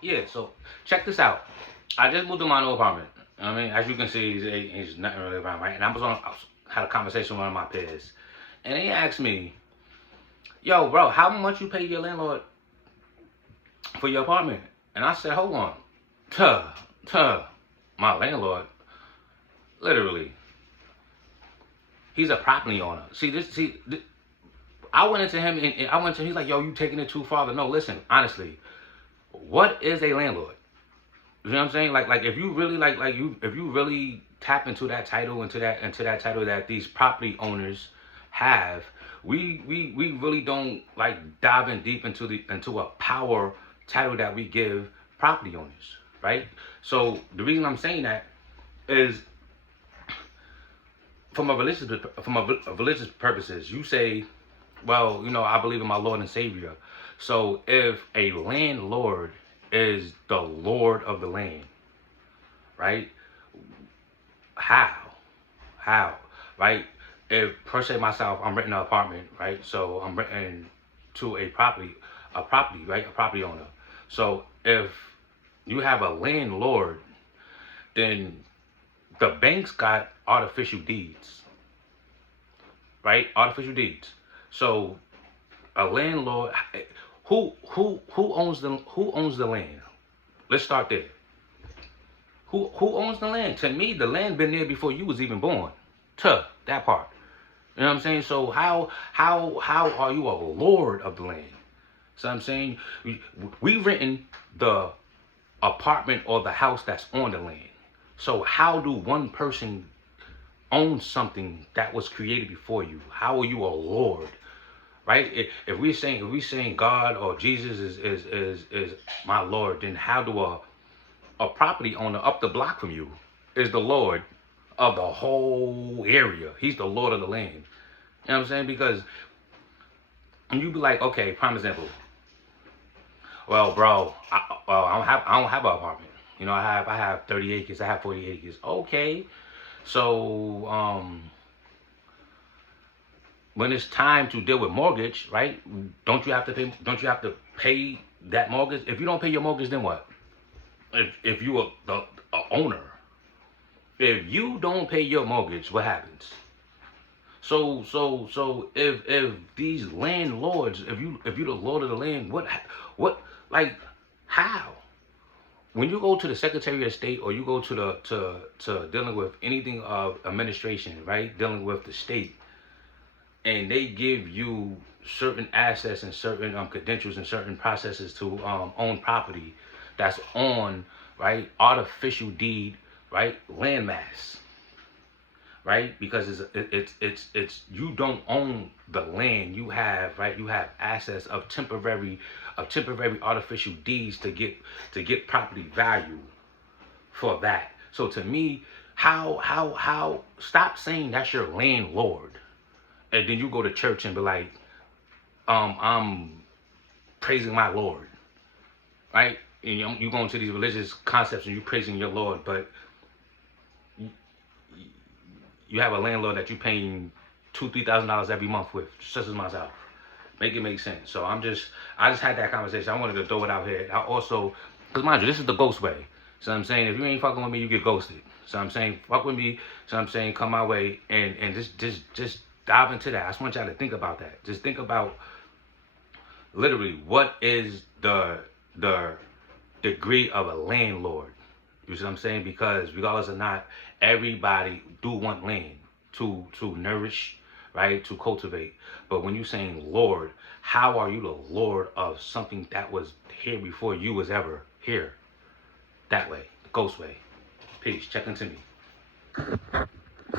Yeah, so check this out. I just moved to my new apartment. I mean, as you can see, it's nothing really around, right? And I had a conversation with one of my peers, and he asked me, "Yo, bro, how much you pay your landlord for your apartment?" And I said, "Hold on, tuh, tuh, my landlord, literally, he's a property owner. I went into him and I went to him. He's like, "Yo, you taking it too far." No, listen, honestly, what is a landlord? You know what I'm saying? Like if you really if you really tap into that title, into that title that these property owners have, we really don't like dive in deep into a power title that we give property owners, right? So the reason I'm saying that is from a religious purposes. You say, well, I believe in my Lord and Savior. So if a landlord is the Lord of the land, right? How? How? Right? If per se myself, I'm renting an apartment, right? So I'm renting to a property, right? A property owner. So if you have a landlord, then the bank's got artificial deeds, right? Artificial deeds. So a landlord, who owns the land? Let's start there. Who owns the land? To me, the land been there before you was even born. To that part. You know what I'm saying? So how are you a lord of the land? So I'm saying we renting the apartment or the house that's on the land. So how do one person own something that was created before you? How are you a lord? Right? If we saying God or Jesus is my Lord, then how do a property owner up the block from you is the Lord of the whole area? He's the Lord of the land. You know what I'm saying? Because you be like, okay, prime example. Well, bro, I don't have an apartment. I have 30 acres. I have 40 acres. Okay, so when it's time to deal with mortgage, right? Don't you have to pay? Don't you have to pay that mortgage? If you don't pay your mortgage, then what? If you are the owner, if you don't pay your mortgage, what happens? So if these landlords, if you the lord of the land, what like how? When you go to the Secretary of State or you go to the to dealing with anything of administration, right? Dealing with the state, and they give you certain assets and certain credentials and certain processes to own property that's on, right, artificial deed, right, landmass, right? Because it's you don't own the land. You have assets of temporary artificial deeds to get property value for that. So to me, how stop saying that's your landlord, and then you go to church and be like, I'm praising my Lord, right? And you go into these religious concepts and you praising your Lord, but you have a landlord that you paying $2,000-3,000 every month with, such as myself. Make it make sense. So I just had that conversation. I wanted to throw it out here. I also, because mind you, this is the ghost way. So I'm saying, if you ain't fucking with me, you get ghosted. So I'm saying, fuck with me. So I'm saying, come my way and just dive into that. I just want y'all to think about that. Just think about literally what is the degree of a landlord. You see what I'm saying? Because regardless or not, everybody do want land to nourish, right? To cultivate. But when you're saying Lord, how are you the Lord of something that was here before you was ever here? That way, the ghost way. Peace. Check into me.